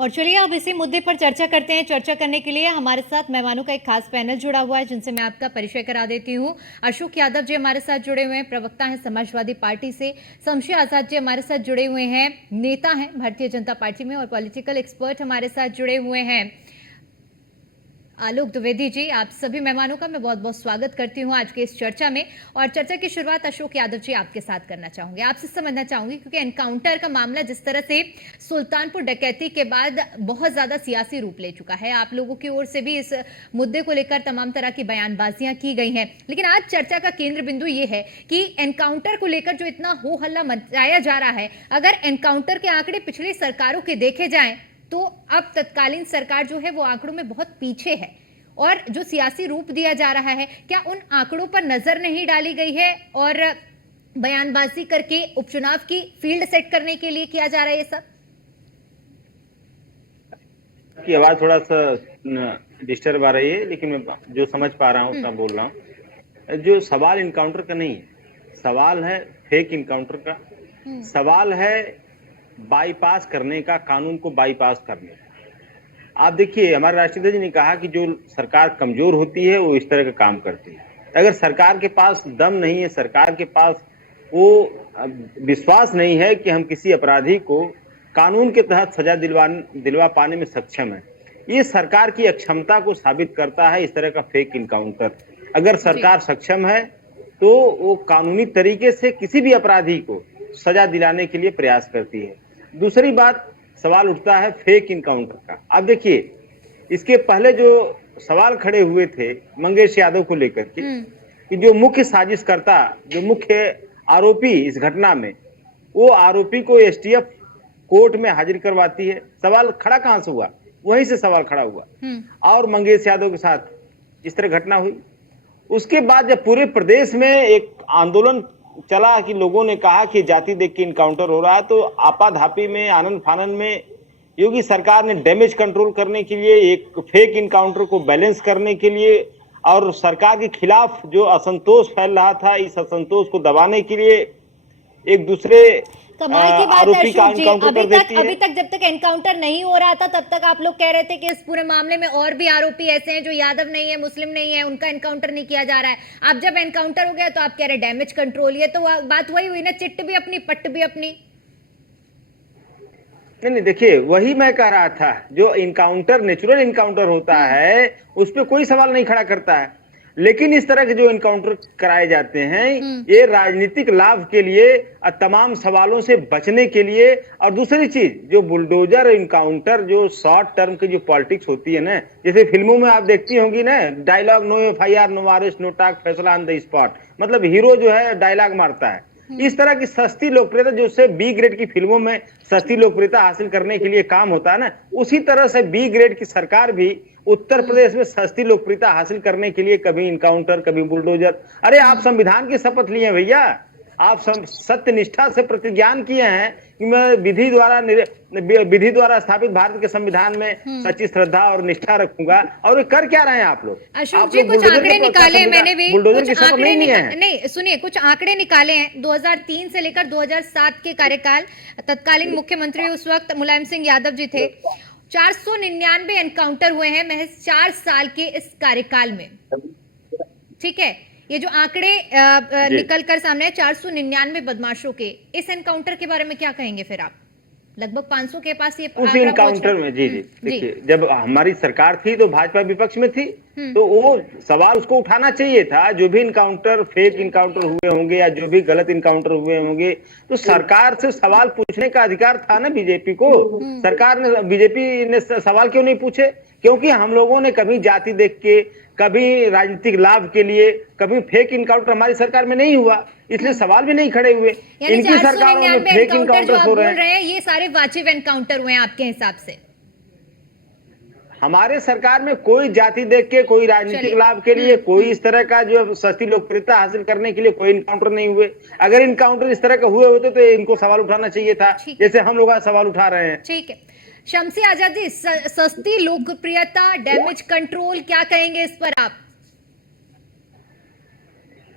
और चलिए अब इसी मुद्दे पर चर्चा करते हैं। चर्चा करने के लिए हमारे साथ मेहमानों का एक खास पैनल जुड़ा हुआ है, जिनसे मैं आपका परिचय करा देती हूँ। अशोक यादव जी हमारे साथ जुड़े हुए हैं, प्रवक्ता हैं समाजवादी पार्टी से। शमशी आजाद जी हमारे साथ जुड़े हुए हैं, नेता हैं भारतीय जनता पार्टी में और पॉलिटिकल एक्सपर्ट हमारे साथ जुड़े हुए हैं। आलोक द्विवेदी जी, आप सभी मेहमानों का मैं बहुत बहुत स्वागत करती हूं आज के इस चर्चा में। और चर्चा की शुरुआत अशोक यादव जी आपके साथ करना चाहूंगी। आपसे समझना चाहूंगी क्योंकि एनकाउंटर का मामला जिस तरह से सुल्तानपुर डकैती के बाद बहुत ज्यादा सियासी रूप ले चुका है, आप लोगों की ओर से भी इस मुद्दे को लेकर तमाम तरह की बयानबाजियां की गई हैं, लेकिन आज चर्चा का केंद्र बिंदु ये है कि एनकाउंटर को लेकर जो इतना हो हल्ला मचाया जा रहा है, अगर एनकाउंटर के आंकड़े पिछली सरकारों के देखे जाएं तो अब तत्कालीन सरकार जो है वो आंकड़ों में बहुत पीछे है। और जो सियासी रूप दिया जा रहा है, क्या उन आंकड़ों पर नजर नहीं डाली गई है और बयानबाजी करके उपचुनाव की फील्ड सेट करने के लिए किया जा रहा है ये सब? की आवाज थोड़ा सा डिस्टर्ब आ रही है, लेकिन मैं जो समझ पा रहा हूँ उतना बोल रहा हूँ। जो सवाल इनकाउंटर का नहीं है, सवाल है फेक इनकाउंटर का। सवाल है बाईपास करने का, कानून को बाईपास करने का। आप देखिए, हमारे राष्ट्रीय अध्यक्ष ने कहा कि जो सरकार कमजोर होती है वो इस तरह का काम करती है। अगर सरकार के पास दम नहीं है, सरकार के पास वो विश्वास नहीं है कि हम किसी अपराधी को कानून के तहत सजा दिलवा पाने में सक्षम है, ये सरकार की अक्षमता को साबित करता है इस तरह का फेक इनकाउंटर। अगर सरकार सक्षम है तो वो कानूनी तरीके से किसी भी अपराधी को सजा दिलाने के लिए प्रयास करती है। दूसरी बात, सवाल उठता है फेक इनकाउंटर का। आप देखिए, इसके पहले जो सवाल खड़े हुए थे मंगेश यादव को लेकर के कि जो मुख्य साजिशकर्ता, जो मुख्य आरोपी इस घटना में, वो आरोपी को एसटीएफ कोर्ट में हाजिर करवाती है। सवाल खड़ा कहां से हुआ? वहीं से सवाल खड़ा हुआ और मंगेश यादव के साथ इस तरह घटना हुई। उसके बाद जब पूरे प्रदेश में एक आंदोलन चला कि लोगों ने कहा कि जाति देख के इनकाउंटर हो रहा है, तो आपाधापी में, आनंद फानन में योगी सरकार ने डैमेज कंट्रोल करने के लिए, एक फेक इनकाउंटर को बैलेंस करने के लिए और सरकार के खिलाफ जो असंतोष फैल रहा था, इस असंतोष को दबाने के लिए एक दूसरे कमाल की बात है आरोपी का अशोक जी, एनकाउंटर कर देती है। अभी तक जब तक एनकाउंटर नहीं हो रहा था तब तक आप लोग कह रहे थे कि इस पूरे मामले में और भी आरोपी ऐसे हैं जो यादव नहीं है, मुस्लिम नहीं है, उनका एनकाउंटर नहीं किया जा रहा है। अब जब एनकाउंटर हो गया तो आप कह रहे डैमेज कंट्रोल। ये तो बात वही हुई ना, चिट्ट भी अपनी पट्ट भी अपनी। नहीं, देखिए, वही मैं कह रहा था, जो इनकाउंटर नेचुरल इनकाउंटर होता है उस पर कोई सवाल नहीं खड़ा करता है, लेकिन इस तरह के जो इनकाउंटर कराए जाते हैं ये राजनीतिक लाभ के लिए, तमाम सवालों से बचने के लिए। और दूसरी चीज, जो बुलडोजर इनकाउंटर, जो शॉर्ट टर्म की जो पॉलिटिक्स होती है ना, जैसे फिल्मों में आप देखती होंगी ना, dialogue no FIR no arrest no talk फैसला ऑन द स्पॉट, मतलब हीरो जो है डायलॉग मारता है। इस तरह की सस्ती लोकप्रियता, जो उससे बी ग्रेड की फिल्मों में सस्ती लोकप्रियता हासिल करने के लिए काम होता है ना, उसी तरह से बी ग्रेड की सरकार भी उत्तर प्रदेश में सस्ती लोकप्रियता हासिल करने के लिए कभी इनकाउंटर, कभी बुलडोजर। अरे आप संविधान की शपथ लिए भैया, आप सत्य निष्ठा से प्रतिज्ञान किए हैं कि मैं विधि द्वारा स्थापित भारत के संविधान में सच्ची श्रद्धा और निष्ठा रखूंगा, और ये कर क्या रहे हैं आप लोग? अशोक जी, कुछ आंकड़े निकाले हैं मैंने भी, कुछ आंकड़े नहीं सुनिए, कुछ आंकड़े निकाले हैं 2003 से लेकर 2007 के कार्यकाल। तत्कालीन मुख्यमंत्री उस वक्त मुलायम सिंह यादव जी थे। 499 एनकाउंटर हुए हैं महज 4 साल के इस कार्यकाल में। ठीक है, ये जो आंकड़े निकल कर सामने है 499 बदमाशों के, इस एनकाउंटर के बारे में क्या कहेंगे फिर आप? लगभग 500 के पास ये उस इनकाउंटर में, जी देखिए, जब हमारी सरकार थी तो भाजपा विपक्ष में थी, तो वो सवाल उसको उठाना चाहिए था। जो भी इनकाउंटर, फेक इनकाउंटर हुए होंगे या जो भी गलत इनकाउंटर हुए होंगे, तो सरकार से सवाल पूछने का अधिकार था ना बीजेपी को। सरकार ने, बीजेपी ने सवाल क्यों नहीं पूछे? क्योंकि हम लोगों ने कभी जाति देख के, कभी राजनीतिक लाभ के लिए, कभी फेक इनकाउंटर हमारी सरकार में नहीं हुआ, इसलिए सवाल भी नहीं खड़े हुए। इनकी सरकारों में फेक इनकाउंटर हो रहे हैं। ये सारे वाजिब एनकाउंटर हुए हैं आपके हिसाब से? हमारे सरकार में कोई जाति देख के, कोई राजनीतिक लाभ के लिए, कोई इस तरह का जो सस्ती लोकप्रियता हासिल करने के लिए कोई इनकाउंटर नहीं हुए। अगर इनकाउंटर इस तरह का हुए होते तो इनको सवाल उठाना चाहिए था, जैसे हम लोग आज सवाल उठा रहे हैं। ठीक है, शमसी आजाद जी, सस्ती लोकप्रियता, डैमेज कंट्रोल, क्या कहेंगे इस पर आप?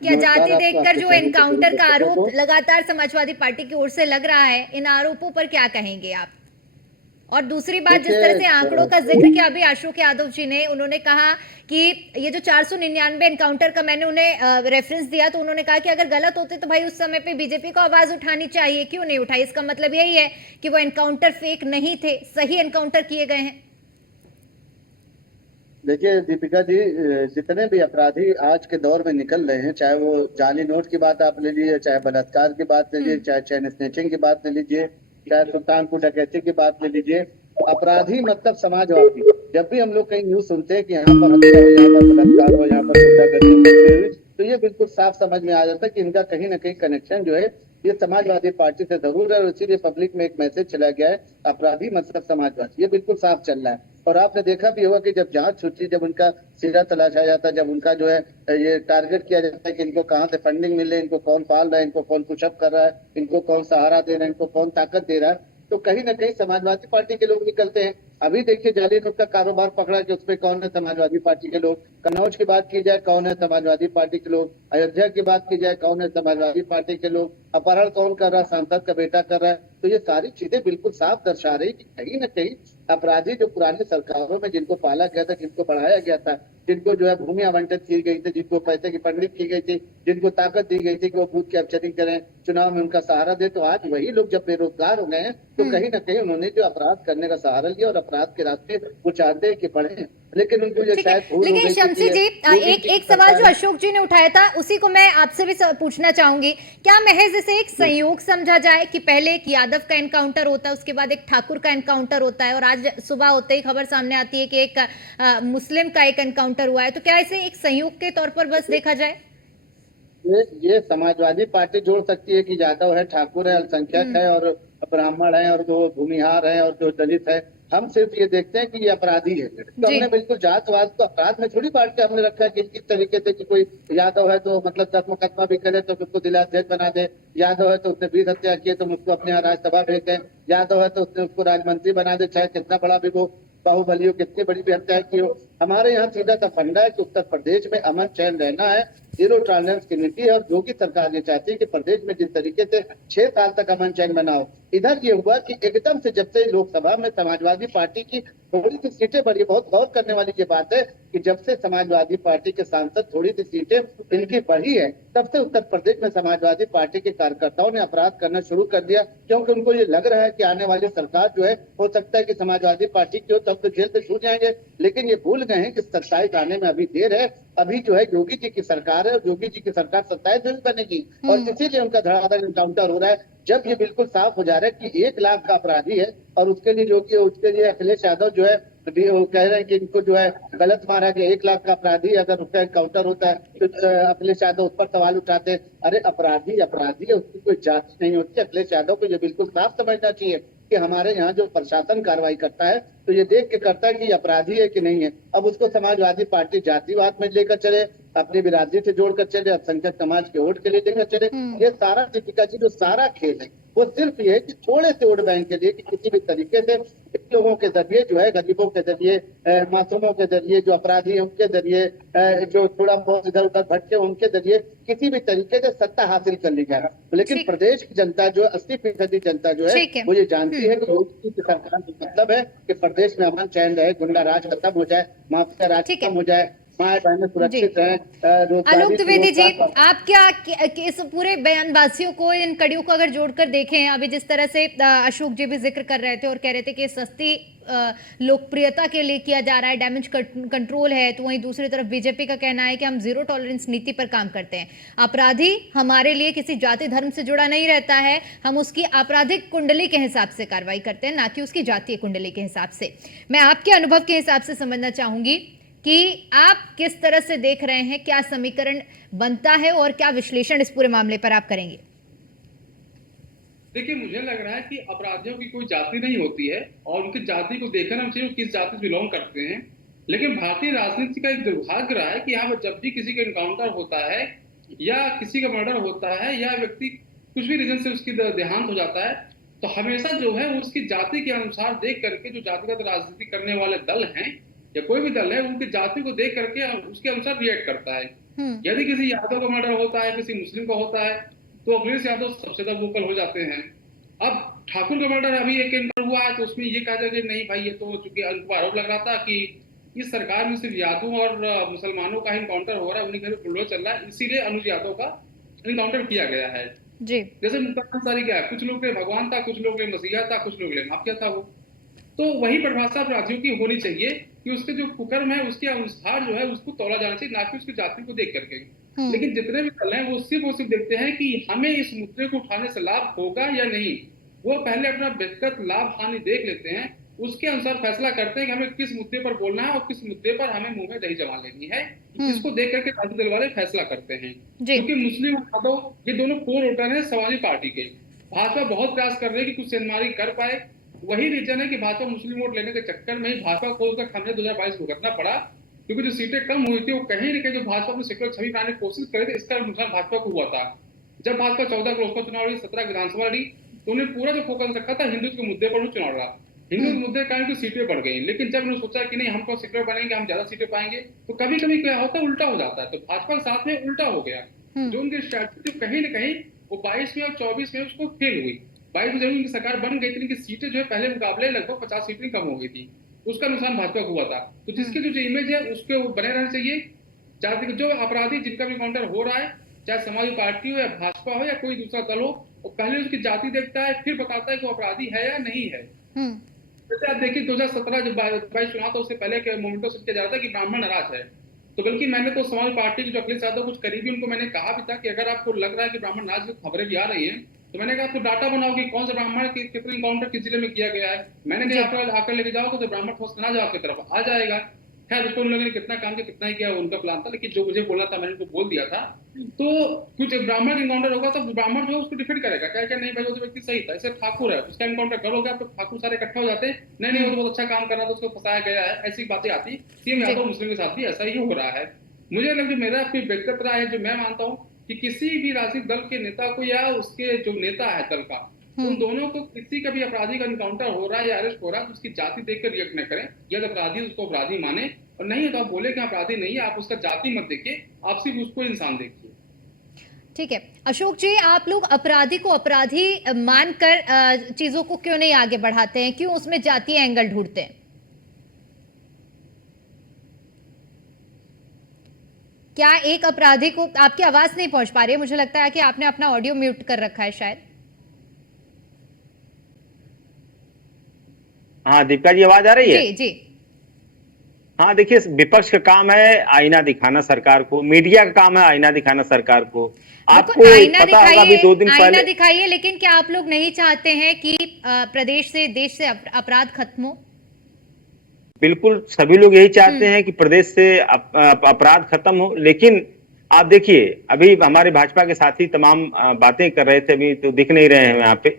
क्या जाति देखकर जो एनकाउंटर का आरोप लगातार समाजवादी पार्टी की ओर से लग रहा है, इन आरोपों पर क्या कहेंगे आप? और दूसरी बात, जिस तरह से आंकड़ों का देखिए जिक्र किया अभी अशोक यादव जी ने, उन्होंने कहा कि ये जो 499 एनकाउंटर का मैंने उन्हें रेफरेंस दिया, तो उन्होंने कहा कि अगर गलत होते तो भाई उस समय पे बीजेपी को आवाज उठानी चाहिए, क्यों नहीं उठाई? इसका मतलब यही है कि वो एनकाउंटर फेक नहीं थे, सही एनकाउंटर किए गए हैं। देखिए दीपिका जी, जितने भी अपराधी आज के दौर में निकल रहे हैं, चाहे वो जाली नोट की बात आप ले लीजिए, चाहे बलात्कार की बात ले लीजिए, चाहे चैन स्नैचिंग की बात ले लीजिए, चाहे सुल्तानपुर डकैती की बात ले लीजिए, अपराधी मतलब समाजवादी। जब भी हम लोग कहीं न्यूज सुनते हैं कि यहाँ पर हत्या हो, यहाँ पर बलात्कार हो, यहाँ पर गुंडागर्दी हुई, तो ये बिल्कुल साफ समझ में आ जाता है कि इनका कहीं ना कहीं कनेक्शन जो है ये समाजवादी पार्टी से जरूर है, और इसीलिए पब्लिक में एक मैसेज चला गया है, अपराधी मतलब समाजवादी। ये बिल्कुल साफ चल रहा है। और आपने देखा भी होगा कि जब जांच छूटी, जब उनका सिरा तलाशा जाता है, जब उनका जो है ये टारगेट किया जाता है कि इनको कहाँ से फंडिंग मिले, इनको कौन पाल रहा है, इनको कौन पुशअप कर रहा है, इनको कौन सहारा दे रहा है, इनको कौन ताकत दे रहा है, तो कहीं ना कहीं समाजवादी पार्टी के लोग निकलते हैं। अभी देखिए जाली नोट का कारोबार पकड़ा कि उसमें कौन है समाजवादी पार्टी के लोग, कन्नौज की बात की जाए कौन है समाजवादी पार्टी के लोग, अयोध्या की बात की जाए कौन है समाजवादी पार्टी के लोग, अपहरण कौन कर रहा है, सांसद का बेटा कर रहा है। तो ये सारी चीजें बिल्कुल साफ दर्शा रही कि कहीं ना कहीं अपराधी जो पुरानी सरकारों में जिनको पाला गया था, जिनको बढ़ाया गया था, जिनको जो है भूमि आवंटित की गई थी, जिनको पैसे की फंडिंग की गई थी, जिनको ताकत दी गई थी कि वो बूथ कैप्चरिंग करें, चुनाव में उनका सहारा दे, तो आज वही लोग जब बेरोजगार हो गए हैं तो कहीं ना कहीं उन्होंने जो अपराध करने का सहारा लिया, और अपराध के रास्ते वो चाहते हैं कि बढ़े, लेकिन उनको ये ठीक है, शायद भूल हो लेकिन गई शमसी कि जी, योगी एक जी की एक सवाल सरकार जो है। अशोक जी ने उठाया था उसी को मैं आपसे भी पूछना चाहूंगी। क्या महज इसे एक संयोग समझा जाए कि पहले एक यादव का एनकाउंटर होता है, उसके बाद एक ठाकुर का एनकाउंटर होता है, और आज सुबह होते ही खबर सामने आती है कि एक मुस्लिम का एक एनकाउंटर हुआ है, तो क्या इसे एक संयोग के तौर पर बस देखा जाए? ये समाजवादी पार्टी जोड़ सकती है कि यादव है, ठाकुर है, अल्पसंख्यक है, और ब्राह्मण है, और जो भूमिहार है, और जो दलित है। हम सिर्फ ये देखते हैं कि ये अपराधी है, तो जी। हमने बिल्कुल जातवाद को अपराध में थोड़ी बांट के हमने रखा है कि किस तरीके से कि कोई यादव है तो मतलब 10 मुकदमा भी करे तो उसको जिलाध्यक्ष बना दे, यादव है तो उसने 20 हत्या की है तो उसको अपने यहाँ राज्यसभा भेज दें, यादव है तो उसने उसको राज्य बना दे, चाहे कितना बड़ा भी वो बाहुबली हो, कितनी बड़ी भी हत्या की हो। हमारे यहाँ सीधा सा फंडा है कि उत्तर प्रदेश में अमन चैन रहना है, जीरो टॉलरेंस की नीति है, और योगी सरकार ये चाहती है कि प्रदेश में जिस तरीके से 6 साल तक अमन चैन बना हो, इधर ये हुआ कि एकदम से जब से लोकसभा में समाजवादी पार्टी की थोड़ी सी सीटें बढ़ी, बहुत गौर करने वाली ये बात है कि जब से समाजवादी पार्टी के सांसद थोड़ी सी सीटें इनकी बढ़ी है, तब से उत्तर प्रदेश में समाजवादी पार्टी के कार्यकर्ताओं ने अपराध करना शुरू कर दिया, क्योंकि उनको ये लग रहा है कि आने वाली सरकार जो है हो सकता है कि समाजवादी पार्टी की हो, तब तो जेल से छूट जाएंगे। लेकिन ये भूल गए हैं कि 27 आने में अभी देर है, अभी जो है योगी जी की सरकार है, और योगी जी की सरकार 27 में बनेगी, और इसीलिए उनका धड़ाधड़ एनकाउंटर हो रहा है। जब ये बिल्कुल साफ हो जा रहा है कि 1 लाख का अपराधी है, और उसके लिए जो कि उसके लिए अखिलेश यादव जो है भी वो कह रहे हैं कि इनको जो है गलत मारा गया, 1 लाख का अपराधी अगर उसका एनकाउंटर होता है तो अखिलेश यादव उस पर सवाल उठाते हैं। अरे अपराधी अपराधी है, उसकी कोई जांच नहीं होती। अखिलेश यादव को ये बिल्कुल साफ समझना चाहिए कि हमारे यहाँ जो प्रशासन कार्रवाई करता है तो ये देख के करता है कि अपराधी है कि नहीं है। अब उसको समाजवादी पार्टी जातिवाद में लेकर चले, अपनी बिरादरी से जोड़कर चले, अल्पसंख्यक समाज के वोट के लिए लेकर चले, ये सारा दीपिका जी जो सारा खेल है वो सिर्फ ये है कि थोड़े से वोट बैंक के लिए कि किसी भी तरीके से लोगों के जरिए जो है, गरीबों के जरिए, मासूमों के जरिए, जो अपराधी है उनके जरिए, जो थोड़ा बहुत इधर उधर भटके उनके जरिए किसी भी तरीके से सत्ता हासिल कर ली जाए। लेकिन ठीक। प्रदेश की जनता जो है, 80% जनता जो है ठीक है। वो ये जानती है कि योगी की सरकार का मतलब है कि प्रदेश में अमन चैन रहे, गुंडा राज खत्म हो जाए, माफिया राज ठीक है। खत्म हो जाए, माए बहनें जी। सुरक्षित रहें, आलोक रोजगारी द्विवेदी जी, रोजगार। आप कि इस पूरे बयानबाजियों को, इन कड़ियों को अगर जोड़कर देखें, अभी जिस तरह से अशोक जी भी जिक्र कर रहे थे और कह रहे थे कि सस्ती लोकप्रियता के लिए किया जा रहा है, डैमेज कंट्रोल है, तो वहीं दूसरी तरफ बीजेपी का कहना है कि हम जीरो टॉलरेंस नीति पर काम करते हैं। अपराधी हमारे लिए किसी जाति धर्म से जुड़ा नहीं रहता है, हम उसकी आपराधिक कुंडली के हिसाब से कार्रवाई करते हैं, ना कि उसकी जातीय कुंडली के हिसाब से। मैं आपके अनुभव के हिसाब से समझना चाहूंगी कि आप किस तरह से देख रहे हैं, क्या समीकरण बनता है और क्या विश्लेषण इस पूरे मामले पर आप करेंगे? देखिए, मुझे लग रहा है कि अपराधियों की कोई जाति नहीं होती है, और उनकी जाति को देखना चाहिए किस जाति से बिलोंग करते हैं। लेकिन भारतीय राजनीति का एक दुर्भाग्य रहा है कि यहाँ पर जब भी किसी का एनकाउंटर होता है या किसी का मर्डर होता है या व्यक्ति कुछ भी रीजन से उसकी देहांत हो जाता है, तो हमेशा जो है उसकी जाति के अनुसार देख करके जो जातिगत राजनीति करने वाले दल हैं या कोई भी दल है, उनकी जाति को देख करके उसके अनुसार रिएक्ट करता है। यदि किसी यादव का मर्डर होता है, किसी मुस्लिम का होता है, तो अखिलेश यादव सबसे ज्यादा वोकल हो जाते हैं। अब ठाकुर का मर्डर अभी एक एनकाउंटर हुआ है तो उसमें ये कहा जाए कि नहीं भाई, ये तो चूंकि उनको आरोप लग रहा था कि इस सरकार में सिर्फ यादवों और मुसलमानों का एनकाउंटर हो रहा है, उन्हीं का बुलडोजर चल रहा है, इसीलिए अनुज यादव का एनकाउंटर किया गया है। जी। जैसे मुमताज अंसारी क्या है, कुछ लोग के भगवान था, कुछ लोग के मसीहा था, कुछ लोग के माफिया था वो। तो वही परिभाषा अपराधियों की होनी चाहिए कि उसके जो कुकर्म है उसके अनुसार जो है उसको तोला जाना चाहिए, ना कि उसकी जाति को देख करके। लेकिन जितने भी दल हैं वो सिर्फ देखते हैं कि हमें इस मुद्दे को उठाने से लाभ होगा या नहीं। वो पहले अपना व्यक्तिगत लाभ हानि देख लेते हैं, उसके अनुसार फैसला करते हैं कि हमें किस मुद्दे पर बोलना है और किस मुद्दे पर हमें मुंह में दही जमा लेनी है। इसको देख करके राजनीतिक दल वाले फैसला करते हैं। क्योंकि मुस्लिम और यादव ये दोनों कोर वोटर है समाजवादी पार्टी के। भाजपा बहुत प्रयास कर रही है कि कुछ सेंधमारी कर पाए। वही रीजन है कि भाजपा मुस्लिम वोट लेने के चक्कर में ही भाजपा को उसका खामियाजा 2022 भुगतना पड़ा, क्योंकि जो सीटें कम हुई थी वो कहीं न कहीं जो भाजपा में सेक्युलर छवि बनाने की कोशिश करे थे, इसका नुकसान भाजपा को हुआ था। जब भाजपा 14 लोकसभा चुनाव लड़ी, 17 विधानसभा लड़ी, तो उन्हें पूरा जो फोकस रखा था हिंदुत्व के मुद्दे पर चुनाव लड़ा। हिंदू के मुद्दे के कारण की सीटें बढ़ गई, लेकिन जब उन्होंने सोचा कि नहीं हमको सेक्युलर बनेंगे, हम ज्यादा सीटें पाएंगे, तो कभी कभी क्या होता है उल्टा हो जाता है। तो भाजपा के साथ में उल्टा हो गया। जो उनकी स्ट्रैटेजी कहीं ना कहीं वो 22 में और 24 में उसको फेल हुई। 22 में जब उनकी सरकार बन गई थी, इनकी सीटें जो है पहले मुकाबले लगभग 50 सीटें कम हो गई थी, उसका नुकसान भाजपा को हुआ था। तो जिसकी जो इमेज है उसके वो बने रहना चाहिए। जाति जो अपराधी जिनका भी काउंटर हो रहा है, चाहे समाजवादी पार्टी हो या भाजपा हो या कोई दूसरा दल हो, वो पहले उसकी जाति देखता है, फिर बताता है कि वो अपराधी है या नहीं है। जैसे आप देखिए 2017 जब 22 चुनाव था, उससे पहले के मोमेंटो से किया जा रहा था कि ब्राह्मण नाराज है, तो बल्कि मैंने तो समाजवादी पार्टी के जो अखिलेश यादव कुछ करीबी उनको मैंने कहा भी था कि अगर आपको लग रहा है कि ब्राह्मण नाराज की खबरें भी आ रही हैं, तो मैंने कहा आपको डाटा बनाओ कि कौन सा ब्राह्मण कितने एनकाउंटर किस जिले में किया गया है। मैंने कहा आकर लेके जाओ तो ब्राह्मण ठोस ना जाओ आपकी तरफ आ जाएगा। खैर उसको उन लोगों ने कितना काम किया कितना ही किया उनका प्लान था, लेकिन जो मुझे बोलना था मैंने उनको बोल दिया था। तो कुछ ब्राह्मण एनकाउंटर होगा तो ब्राह्मण जो है उसको डिफेंड करेगा, क्या क्या नहीं भाई वो तो व्यक्ति सही था, ऐसे ठाकुर है उसका एनकाउंटर करोगे आप तो ठाकुर सारे इकट्ठा हो जाते, नहीं वो तो बहुत अच्छा काम कर रहा था उसको फंसाया गया है, ऐसी बातें आती। सीएम यादव मुस्लिम के साथ भी ऐसा ही हो रहा है। मुझे लग मेरा अपनी व्यक्तिगत राय है, जो मैं मानता हूँ कि किसी भी राजनीतिक दल के नेता को या उसके जो नेता है दल का, उन दोनों को किसी का भी अपराधी का एनकाउंटर हो रहा है या अरेस्ट हो रहा है तो उसकी जाति देखकर रिएक्ट न करें। यदि अपराधी उसको अपराधी माने और नहीं है तो आप बोले कि अपराधी नहीं है, आप उसका जाति मत देखिए, आप सिर्फ उसको इंसान देखिए। ठीक है अशोक जी, आप लोग अपराधी को अपराधी मानकर चीजों को क्यों नहीं आगे बढ़ाते हैं, क्यों उसमें जातीय एंगल ढूंढते हैं? क्या एक अपराधी को, आपकी आवाज नहीं पहुंच पा रही है, मुझे लगता है कि आपने अपना ऑडियो म्यूट कर रखा है शायद। हाँ दीपिका जी आवाज आ रही है? जी जी। हाँ देखिए, विपक्ष का काम है आईना दिखाना सरकार को, मीडिया का काम है आईना दिखाना सरकार को। आपको पता होगा अभी 2 दिन पहले आईना दिखाइए, लेकिन क्या आप लोग नहीं चाहते हैं कि प्रदेश से, देश से अपराध खत्म हो? बिल्कुल सभी लोग यही चाहते हैं कि प्रदेश से अपराध खत्म हो, लेकिन आप देखिए अभी हमारे भाजपा के साथी तमाम बातें कर रहे थे, अभी तो दिख नहीं रहे हैं यहाँ पे,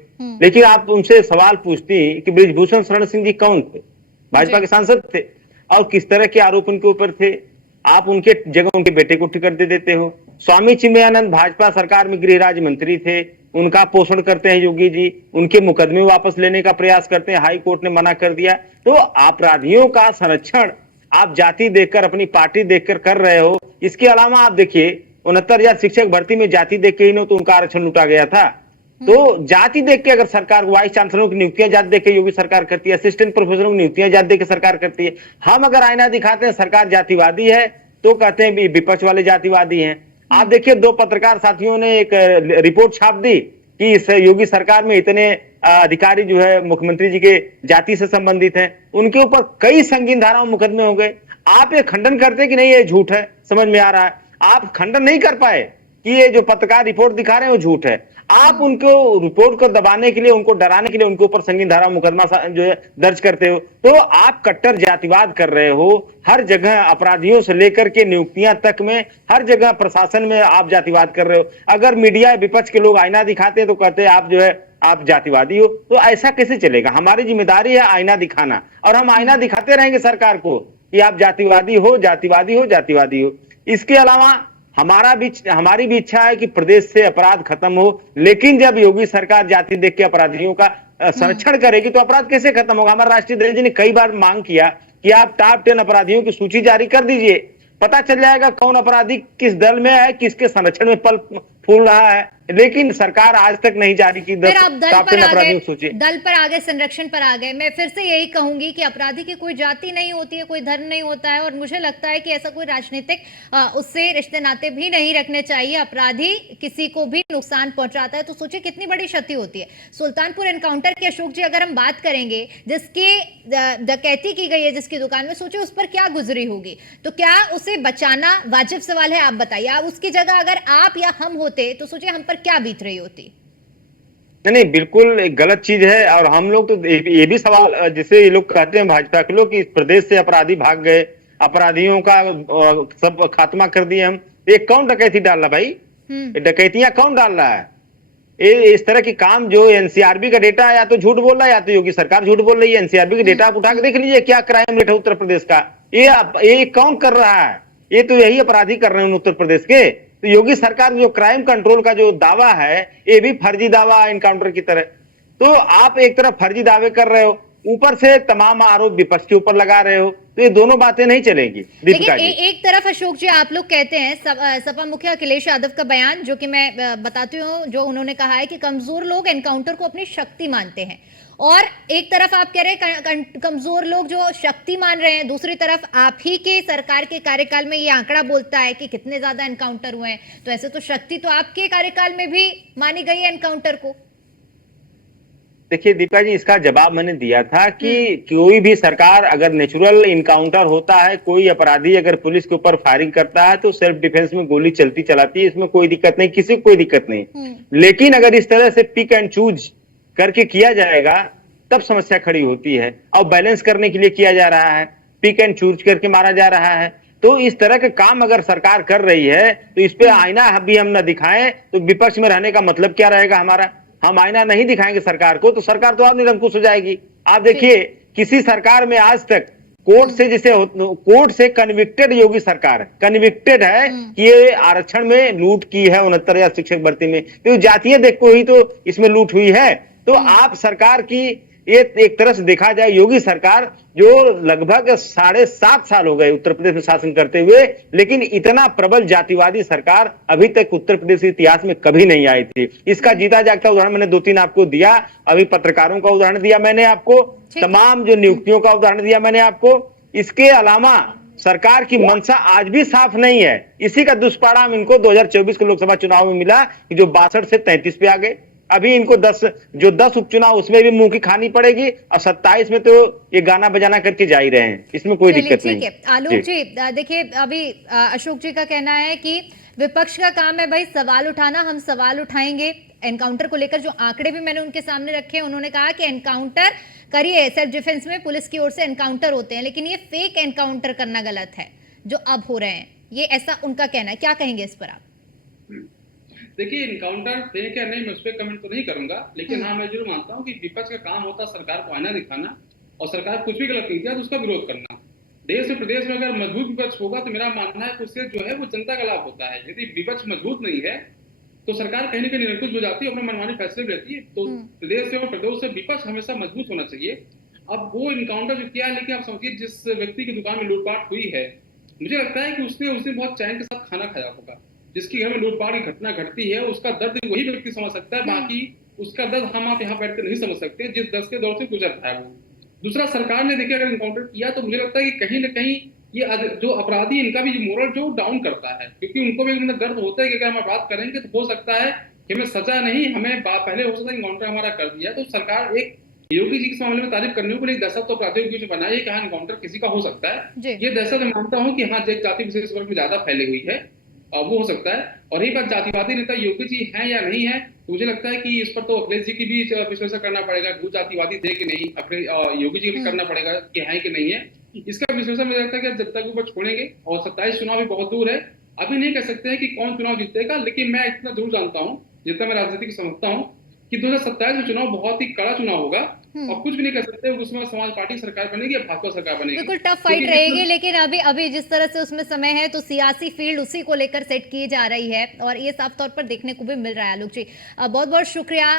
लेकिन आप उनसे सवाल पूछती कि बृजभूषण शरण सिंह जी कौन थे? भाजपा के सांसद थे और किस तरह के आरोप उनके ऊपर थे। आप उनके जगह उनके बेटे को टिकट दे देते हो। स्वामी चिन्मयानंद भाजपा सरकार में गृह राज्य मंत्री थे, उनका पोषण करते हैं योगी जी, उनके मुकदमे वापस लेने का प्रयास करते हैं, हाई कोर्ट ने मना कर दिया। तो अपराधियों का संरक्षण आप जाति देखकर, अपनी पार्टी देखकर कर रहे हो। इसके अलावा आप देखिए 69,000 शिक्षक भर्ती में जाति देख के ही तो उनका आरक्षण लूटा गया था। तो जाति देख के अगर सरकार, वाइस चांसलरों की नियुक्तियां जाति देख के योगी सरकार करती है, असिस्टेंट प्रोफेसरों की नियुक्तियां जाति देख के सरकार करती है। हम अगर आईना दिखाते हैं सरकार जातिवादी है तो कहते हैं विपक्ष वाले जातिवादी हैं। आप देखिए 2 पत्रकार साथियों ने एक रिपोर्ट छाप दी कि इस योगी सरकार में इतने अधिकारी जो है मुख्यमंत्री जी के जाति से संबंधित हैं, उनके ऊपर कई संगीन धाराओं मुकदमे हो गए। आप ये खंडन करते हैं कि नहीं ये झूठ है, समझ में आ रहा है, आप खंडन नहीं कर पाए कि ये जो पत्रकार रिपोर्ट दिखा रहे हैं वो झूठ है। आप उनको रिपोर्ट को दबाने के लिए, उनको डराने के लिए उनके ऊपर संगीन धारा मुकदमा जो है दर्ज करते हो। तो आप कट्टर जातिवाद कर रहे हो। हर जगह अपराधियों से लेकर के नियुक्तियां तक में, हर जगह प्रशासन में आप जातिवाद कर रहे हो। अगर मीडिया विपक्ष के लोग आईना दिखाते हैं तो कहते हैं आप जो है आप जातिवादी हो। तो ऐसा कैसे चलेगा? हमारी जिम्मेदारी है आईना दिखाना, और हम आईना दिखाते रहेंगे सरकार को कि आप जातिवादी हो, जातिवादी हो, जातिवादी हो। इसके अलावा हमारी भी इच्छा है कि प्रदेश से अपराध खत्म हो, लेकिन जब योगी सरकार जाति देख के अपराधियों का संरक्षण करेगी तो अपराध कैसे खत्म होगा? हमारे राष्ट्रीय अध्यक्ष जी ने कई बार मांग किया कि आप टॉप 10 अपराधियों की सूची जारी कर दीजिए, पता चल जाएगा कौन अपराधी किस दल में है, किसके संरक्षण में फूल रहा है, लेकिन सरकार आज तक नहीं जारी की। फिर आप दल टॉप पर 10 आ गए, अपराधियों को सोचिए। दल पर आ गए, संरक्षण पर आ गए। मैं फिर से यही कहूंगी कि अपराधी की कोई जाति नहीं होती है, कोई धर्म नहीं होता है, और मुझे लगता है कि ऐसा कोई राजनीतिक उससे रिश्ते नाते भी नहीं रखने चाहिए। अपराधी किसी को भी नुकसान पहुंचाता है तो सोचिए कितनी बड़ी क्षति होती है। सुल्तानपुर एनकाउंटर की अशोक जी अगर हम बात करेंगे, जिसकी डकैती की गई है जिसकी दुकान में, सोचिए उस पर क्या गुजरी होगी। तो क्या उसे बचाना वाजिब सवाल है? आप बताइए, आप उसकी जगह अगर आप या हम होते तो सोचिए हम पर क्या बीत रही होती। नहीं नहीं, बिल्कुल एक गलत चीज है। और हम लोग तो ये भी सवाल, जैसे ये लोग कहते हैं भाजपा के लोग कि इस प्रदेश से अपराधी भाग गए, अपराधियों का सब खात्मा कर दिए हम। ये कौन डकैती डाल रहा भाई? ये डकैतियां कौन डाल रहा है? ये इस तरह की काम जो एनसीआरबी का डेटा है, या तो झूठ बोल रहा है या तो योगी सरकार झूठ बोल रही है। एनसीआरबी का डेटा आप उठा के देख लीजिए, क्या क्राइम रेट है उत्तर प्रदेश का। ये कौन कर रहा है? ये तो यही अपराधी कर रहे हैं उत्तर प्रदेश के। तो योगी सरकार जो क्राइम कंट्रोल का जो दावा है, ये भी फर्जी दावा एनकाउंटर की तरह। तो आप एक तरफ फर्जी दावे कर रहे हो, ऊपर से तमाम आरोप विपक्ष के ऊपर लगा रहे हो, तो ये दोनों बातें नहीं चलेंगी। दीपिका जी, एक तरफ अशोक जी आप लोग कहते हैं, सपा मुखिया अखिलेश यादव का बयान जो कि मैं बताती हूँ, जो उन्होंने कहा है कि कमजोर लोग एनकाउंटर को अपनी शक्ति मानते हैं, और एक तरफ आप कह रहे हैं कमजोर लोग जो शक्ति मान रहे हैं, दूसरी तरफ आप ही के सरकार के कार्यकाल में ये आंकड़ा बोलता है कि कितने ज्यादा एनकाउंटर हुए हैं। तो ऐसे तो शक्ति तो आपके कार्यकाल में भी मानी गई है एनकाउंटर को। देखिए दीपा जी, इसका जवाब मैंने दिया था कि कोई भी सरकार अगर नेचुरल इनकाउंटर होता है, कोई अपराधी अगर पुलिस के ऊपर फायरिंग करता है तो सेल्फ डिफेंस में गोली चलती चलाती है, इसमें कोई दिक्कत नहीं, किसी को कोई दिक्कत नहीं। लेकिन अगर इस तरह से पिक एंड चूज करके किया जाएगा तब समस्या खड़ी होती है। और बैलेंस करने के लिए किया जा रहा है, पिक एंड चूज करके मारा जा रहा है। तो इस तरह के काम अगर सरकार कर रही है तो इस पे आईना भी हम न दिखाएं तो विपक्ष में रहने का मतलब क्या रहेगा हमारा? हम आईना नहीं दिखाएंगे सरकार को तो सरकार तो आप निरंकुश हो जाएगी। आप देखिए, किसी सरकार में आज तक कोर्ट से, जिसे कोर्ट से कन्विक्टेड योगी सरकार कन्विक्टेड है कि ये आरक्षण में लूट की है 69,000 शिक्षक भर्ती में, तो जातीय देख को ही तो इसमें लूट हुई है। तो आप सरकार की, ये एक तरह से देखा जाए योगी सरकार जो लगभग 7.5 साल हो गए उत्तर प्रदेश में शासन करते हुए, लेकिन इतना प्रबल जातिवादी सरकार अभी तक उत्तर प्रदेश के इतिहास में कभी नहीं आई थी। इसका जीता जागता उदाहरण मैंने 2-3 आपको दिया, अभी पत्रकारों का उदाहरण दिया मैंने आपको, तमाम जो नियुक्तियों का उदाहरण दिया मैंने आपको। इसके अलावा सरकार की मंशा आज भी साफ नहीं है। इसी का दुष्परिणाम इनको 2024 के लोकसभा चुनाव में मिला कि जो 62 से 33 पे आ गए। अभी इनको 10 उपचुनाव उसमें भी मुंह की खानी पड़ेगी, और 27 में तो ये गाना बजाना करके जा ही रहे हैं, इसमें कोई दिक्कत नहीं। ठीक है आलोक जी, देखिए अभी अशोक जी का कहना है कि विपक्ष का काम है भाई सवाल उठाना, हम सवाल उठाएंगे एनकाउंटर को लेकर। जो आंकड़े भी मैंने उनके सामने रखे हैं, उन्होंने कहा कि एनकाउंटर करिए, सेल्फ डिफेंस में पुलिस की ओर से एनकाउंटर होते हैं, लेकिन ये फेक एनकाउंटर करना गलत है जो अब हो रहे हैं, ये ऐसा उनका कहना है। क्या कहेंगे इस पर आप? देखिए, इनकाउंटर फेक या नहीं, मैं उस पर कमेंट तो नहीं करूंगा, लेकिन हाँ मैं जरूर मानता हूँ कि विपक्ष का काम होता है सरकार को आईना दिखाना, और सरकार कुछ भी गलत नहीं किया तो उसका विरोध करना। देश और प्रदेश में अगर मजबूत विपक्ष होगा तो मेरा मानना है कि उससे जो है वो जनता का लाभ होता है। यदि विपक्ष मजबूत नहीं है तो सरकार कहीं ना कहीं निरंकुश हो जाती है, अपने मनमानी फैसले लेती है। तो प्रदेश से और प्रदेश से विपक्ष हमेशा मजबूत होना चाहिए। अब वो इनकाउंटर जो किया है, लेकिन आप समझिए जिस व्यक्ति की दुकान में लूटपाट हुई है, मुझे लगता है कि उसने उस दिन बहुत चैन के साथ खाना खाया होगा। जिसकी घर में लूटपाट की घटना घटती है उसका दर्द वही व्यक्ति समझ सकता है, बाकी उसका दर्द हम आप यहाँ बैठ कर नहीं समझ सकते जिस दर्द के दौर से गुजर रहा है वो। दूसरा, सरकार ने देखिए अगर इनकाउंटर किया तो मुझे लगता है कि कहीं ना कहीं ये जो अपराधी इनका भी मोरल जो डाउन करता है, क्योंकि उनको भी अंदर दर्द होता है कि अगर हम बात करेंगे तो हो सकता है कि हमें सजा नहीं, हमें पहले हो सकता है इनकाउंटर हमारा कर दिया। तो सरकार एक योगी जी के मामले में तारीफ करने को लिए दहशत तो अपराधियों के बीच में बनाई है कि हाँ इनकाउंटर किसी का हो सकता है। ये दहशत मैं मानता हूँ कि हाँ जाति विशेष वर्ग में ज्यादा फैली हुई है, वो हो सकता है। और यही बात जातिवादी नेता योगी जी हैं या नहीं है, तो मुझे लगता है कि इस पर तो अखिलेश जी की भी विश्लेषण करना पड़ेगा, वो जातिवादी थे कि नहीं, अपने योगी जी भी करना पड़ेगा कि है कि नहीं है। इसका विश्लेषण मुझे लगता है कि जनता के ऊपर छोड़ेंगे। और 27 चुनाव भी बहुत दूर है, अभी नहीं कह सकते हैं कि कौन चुनाव जीतेगा, लेकिन मैं इतना जरूर जानता हूँ, जितना मैं राजनीति की समझता हूँ, कि 2027 में चुनाव बहुत ही कड़ा चुनाव होगा, और कुछ भी नहीं कर सकते उसमें समाज पार्टी सरकार बनेगी या भाजपा सरकार बनेगी। बिल्कुल टफ फाइट रहेगी, लेकिन अभी जिस तरह से उसमें समय है तो सियासी फील्ड उसी को लेकर सेट की जा रही है, और ये साफ तौर पर देखने को भी मिल रहा है। आलोक जी, बहुत बहुत शुक्रिया।